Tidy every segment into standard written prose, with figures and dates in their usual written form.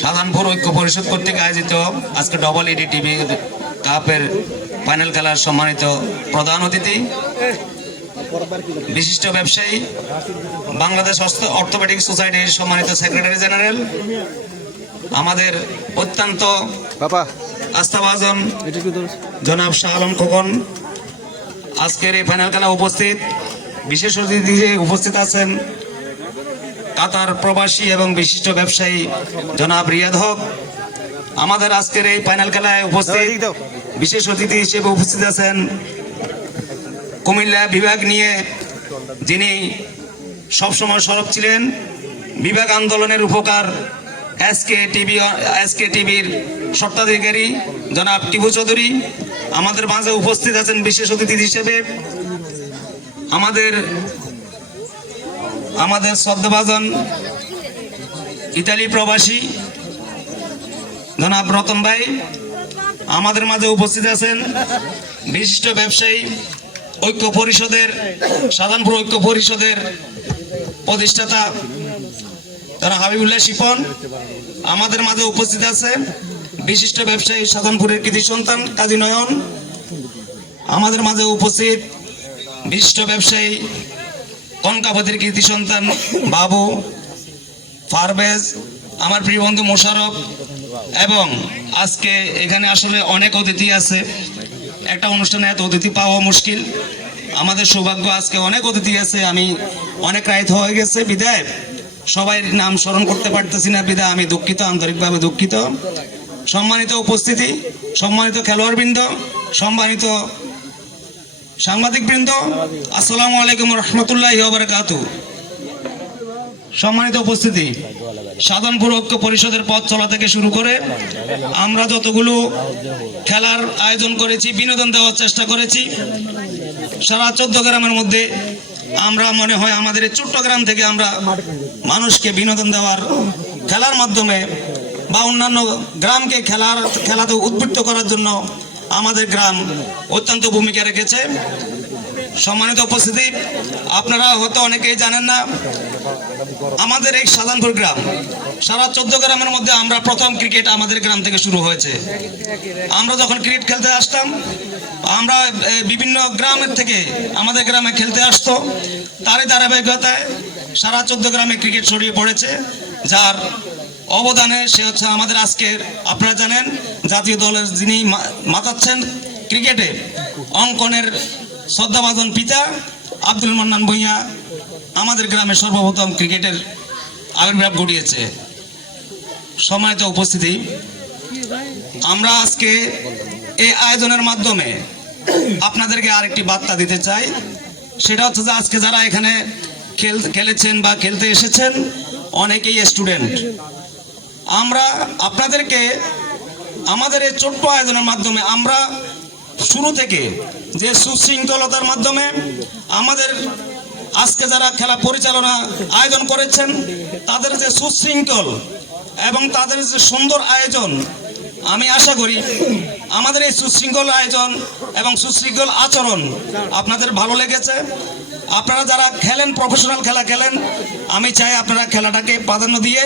সাধারণপুর ঐক্য পরিষদ কর্তৃক আয়োজিত আজকে ডবল ইডি টিভি কাপের ফাইনাল খেলার সম্মানিত প্রধান অতিথি বিশিষ্ট ব্যবসায়ী বাংলাদেশ অর্থোপেডিক সোসাইটির সম্মানিত সেক্রেটারি জেনারেল আমাদের অত্যন্ত আস্থাভাজন জনাব শাহ আলম খোকন আজকের এই ফাইনাল খেলা উপস্থিত বিশেষ অতিথি উপস্থিত আছেন কাতার প্রবাসী এবং বিশিষ্ট ব্যবসায়ী জনাব রিয়াদ হক। আমাদের আজকের এই ফাইনাল খেলায় উপস্থিত বিশেষ অতিথি হিসেবে উপস্থিত আছেন কুমিল্লা বিভাগ নিয়ে যিনি সবসময় সরব ছিলেন, বিভাগ আন্দোলনের উপকার এসকে টিভির স্বত্বাধিকারী জনাব টিপু চৌধুরী। আমাদের মাঝে উপস্থিত আছেন বিশেষ অতিথি হিসেবে আমাদের শ্রদ্ধাভাজন ইতালি প্রবাসী জনাব রতন ভাই। আমাদের মাঝে উপস্থিত আছেন বিশিষ্ট ব্যবসায়ী ঐক্য পরিষদের সাধারণপুর ঐক্য পরিষদের প্রতিষ্ঠাতা তারা হাবিবুল্লাহ শিপন। আমাদের মাঝে উপস্থিত আছেন বিশিষ্ট ব্যবসায়ী সাধারণপুরের কৃতি সন্তান কাজী নয়ন। আমাদের মাঝে উপস্থিত বিশিষ্ট ব্যবসায়ী কনকাপতির কৃতি সন্তান বাবু পারভেজ, আমার প্রিয় বন্ধু মোশারফ। এবং আজকে এখানে আসলে অনেক অতিথি আছে, একটা অনুষ্ঠানে এত অতিথি পাওয়া মুশকিল। আমাদের সৌভাগ্য আজকে অনেক অতিথি আছে, আমি অনেক রাত হয়ে গেছে বিদায় সবাই নাম স্মরণ করতে পারতেছি না, বিদায় আমি দুঃখিত, আন্তরিকভাবে দুঃখিত। সম্মানিত উপস্থিতি, সম্মানিত খেলোয়াড়বৃন্দ, সম্মানিত সাংবাদিকবৃন্দ, আসসালামু আলাইকুম রহমতুল্লাহি ওয়া বারাকাতুহু। সম্মানিত উপস্থিতি, সাধারণপুর ঐক্য পরিষদের পথ চলা থেকে শুরু করে আমরা যতগুলো খেলার আয়োজন করেছি, বিনোদন দেওয়ার চেষ্টা করেছি সারা 14 গ্রামের মধ্যে, আমরা মনে হয় আমাদের এই ছোট্ট গ্রাম থেকে আমরা মানুষকে বিনোদন দেওয়ার খেলার মাধ্যমে বা অন্যান্য গ্রামকে খেলাতে উদ্বুদ্ধ করার জন্য আমাদের গ্রাম অত্যন্ত ভূমিকা রেখেছে। সম্মানিত উপস্থিতি, আপনারা হয়তো অনেকেই জানেন না, আমাদের এই সাধারণপুর গ্রাম সারা 14 গ্রামের মধ্যে আমরা প্রথম ক্রিকেট আমাদের গ্রাম থেকে শুরু হয়েছে। আমরা যখন ক্রিকেট খেলতে আসতাম, আমরা বিভিন্ন গ্রামের থেকে আমাদের গ্রামে খেলতে আসতো, তারই ধারাবাহিকতায় সারা 14 গ্রামে ক্রিকেট ছড়িয়ে পড়েছে, যার অবদানে সে হচ্ছে আমাদের আজকের আপনারা জানেন জাতীয় দলের যিনি মাতাচ্ছেন ক্রিকেটে অঙ্কনের শ্রদ্ধাভাজন পিতা আব্দুল মান্নান ভূঁইয়া আমাদের গ্রামে সর্বপ্রথম ক্রিকেটের আবির্ভাব ঘটিয়েছে। সম্মানিত উপস্থিতি, আমরা আজকে এই আয়োজনের মাধ্যমে আপনাদেরকে আরেকটি বার্তা দিতে চাই, সেটা হচ্ছে যে আজকে যারা এখানে খেলেছেন বা খেলতে এসেছেন অনেকেই স্টুডেন্ট। আমরা আপনাদেরকে আমাদের এই ছোট্ট আয়োজনের মাধ্যমে আমরা শুরু থেকে যে সুশৃঙ্খলতার মাধ্যমে আমাদের আজকে যারা খেলা পরিচালনা আয়োজন করেছেন তাদের যে সুশৃঙ্খল এবং তাদের যে সুন্দর আয়োজন, আমি আশা করি আমাদের এই সুশৃঙ্খল আয়োজন এবং সুশৃঙ্খল আচরণ আপনাদের ভালো লেগেছে। আপনারা যারা খেলেন, প্রফেশনাল খেলা খেলেন, আমি চাই আপনারা খেলাটাকে প্রাধান্য দিয়ে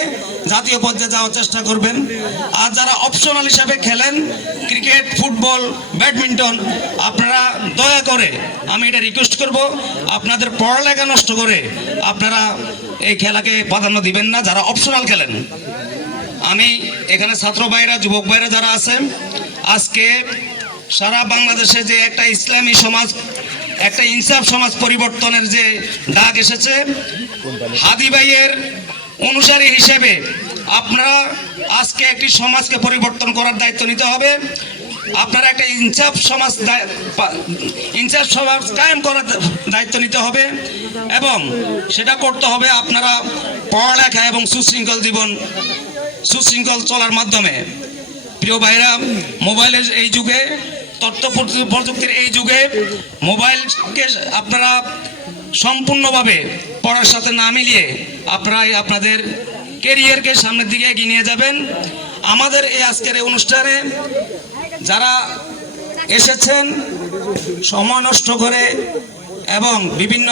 জাতীয় পর্যায়ে যাওয়ার চেষ্টা করবেন। আর যারা অপশনাল হিসাবে খেলেন ক্রিকেট, ফুটবল, ব্যাডমিন্টন, আপনারা দয়া করে আমি এটা রিকোয়েস্ট করব, আপনাদের পড়ালেখা নষ্ট করে আপনারা এই খেলাকে প্রাধান্য দিবেন না যারা অপশনাল খেলেন। আমি এখানে ছাত্র ভাইরা, যুবক ভাইরা যারা আছেন, আজকে সারা বাংলাদেশে যে একটা ইসলামী সমাজ, একটা ইনসাফ সমাজ পরিবর্তনের যে ডাক এসেছে, হাদি ভাইয়ের অনুসারী হিসেবে আপনারা আজকে একটি সমাজকে পরিবর্তন করার দায়িত্ব নিতে হবে। আপনারা একটা ইনসাফ সমাজ কায়েম করার দায়িত্ব নিতে হবে এবং সেটা করতে হবে আপনারা পড়ালেখা এবং সুশৃঙ্খল চলার মাধ্যমে। প্রিয় ভাইরা, মোবাইলের এই যুগে, তথ্য প্রযুক্তির এই যুগে মোবাইলকে আপনারা সম্পূর্ণভাবে পড়ার সাথে না মিলিয়ে আপনারা আপনাদের ক্যারিয়ারকে সামনের দিকে এগিয়ে নিয়ে যাবেন। আমাদের এই আজকের এই অনুষ্ঠানে যারা এসেছেন সময় নষ্ট করে এবং বিভিন্ন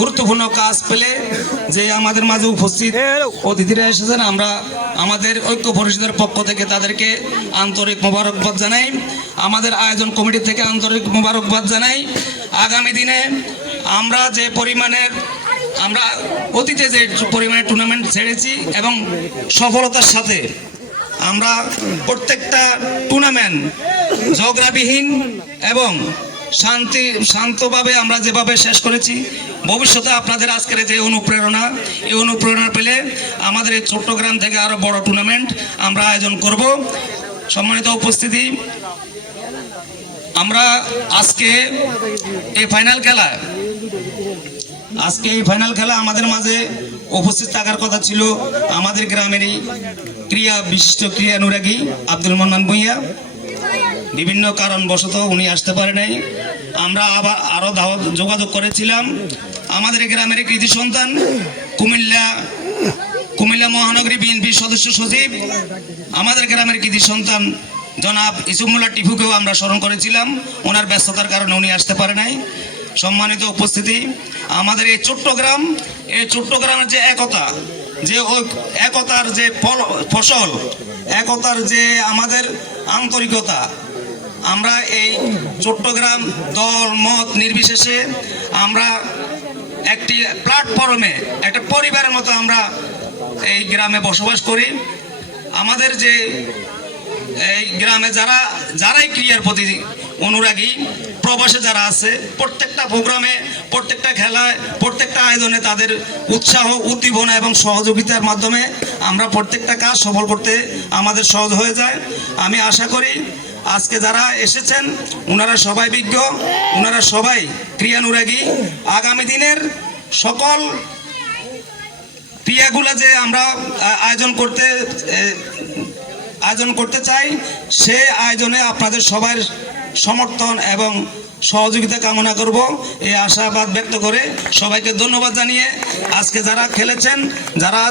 গুরুত্বপূর্ণ কাজ পেলে যে আমাদের মাঝে উপস্থিত অতিথিরা এসেছেন, আমরা আমাদের ঐক্য পরিষদের পক্ষ থেকে তাদেরকে আন্তরিক মোবারকবাদ জানাই, আমাদের আয়োজন কমিটি থেকে আন্তরিক মোবারকবাদ জানাই। আগামী দিনে আমরা যে পরিমাণের আমরা অতীতে যে পরিমাণে টুর্নামেন্ট ছেড়েছি এবং সফলতার সাথে আমরা প্রত্যেকটা টুর্নামেন্ট ঝগড়াবিহীন এবং শান্তভাবে আমরা যেভাবে শেষ করেছি, ভবিষ্যতে আপনাদের আজকের যে অনুপ্রেরণা, এই অনুপ্রেরণা পেলে আমাদের এই চট্টগ্রাম থেকে আরো বড় টুর্নামেন্ট আমরা আয়োজন করব। সম্মানিত উপস্থিতি, আমরা আজকে এই ফাইনাল খেলা আমাদের মাঝে উপস্থিত থাকার কথা ছিল আমাদের গ্রামেরই বিশিষ্ট ক্রীড়ানুরাগী আব্দুল মান্নান ভূঁইয়া। বিভিন্ন কারণবশত উনি আসতে পারে নাই। আমরা আবার আরো যোগাযোগ করেছিলাম আমাদের গ্রামের কৃতি সন্তান কুমিল্লা মহানগরী বিএনপির সদস্য সচিব, আমাদের গ্রামের কৃতি সন্তান জনাব ইসুমুল্লাহ টিপুকেও আমরা স্মরণ করেছিলাম, ওনার ব্যস্ততার কারণে উনি আসতে পারে নাই। সম্মানিত উপস্থিতি, আমাদের এই চট্টগ্রামের যে একতা, যে একতার যে ফসল, একতার যে আমাদের আন্তরিকতা, আমরা এই চট্টগ্রাম দল মত নির্বিশেষে আমরা একটি প্ল্যাটফর্মে একটা পরিবারের মতো আমরা এই গ্রামে বসবাস করি। আমাদের যে এই গ্রামে যারাই ক্রীড়ার প্রতি অনুরাগী, প্রবাসে যারা আছে, প্রত্যেকটা প্রোগ্রামে, প্রত্যেকটা খেলায়, প্রত্যেকটা আয়োজনে তাদের উৎসাহ, উদ্দীপনা এবং সহযোগিতার মাধ্যমে আমরা প্রত্যেকটা কাজ সফল করতে আমাদের সহজ হয়ে যায়। আমি আশা করি আজকে যারা এসেছেন ওনারা সবাই বিজ্ঞ, ওনারা সবাই ক্রীড়ানুরাগী। আগামী দিনের সকল ক্রিয়াগুলো যে আমরা আয়োজন করতে চাই, সে আয়োজনে আপনাদের সবার সমর্থন এবং সহযোগিতা কামনা করব, এই আশাবাদ ব্যক্ত করে সবাইকে ধন্যবাদ জানিয়ে আজকে যারা খেলেছেন, যারা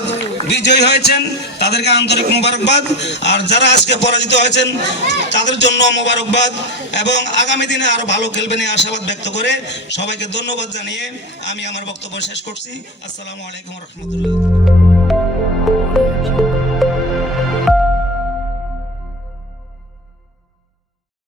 বিজয়ী হয়েছেন তাদেরকে আন্তরিক মোবারকবাদ, আর যারা আজকে পরাজিত হয়েছেন তাদের জন্য মোবারকবাদ, এবং আগামী দিনে আরো ভালো খেলবেন এই আশাবাদ ব্যক্ত করে সবাইকে ধন্যবাদ জানিয়ে আমি আমার বক্তব্য শেষ করছি। আসসালামু আলাইকুম রহমতুল্লাহ।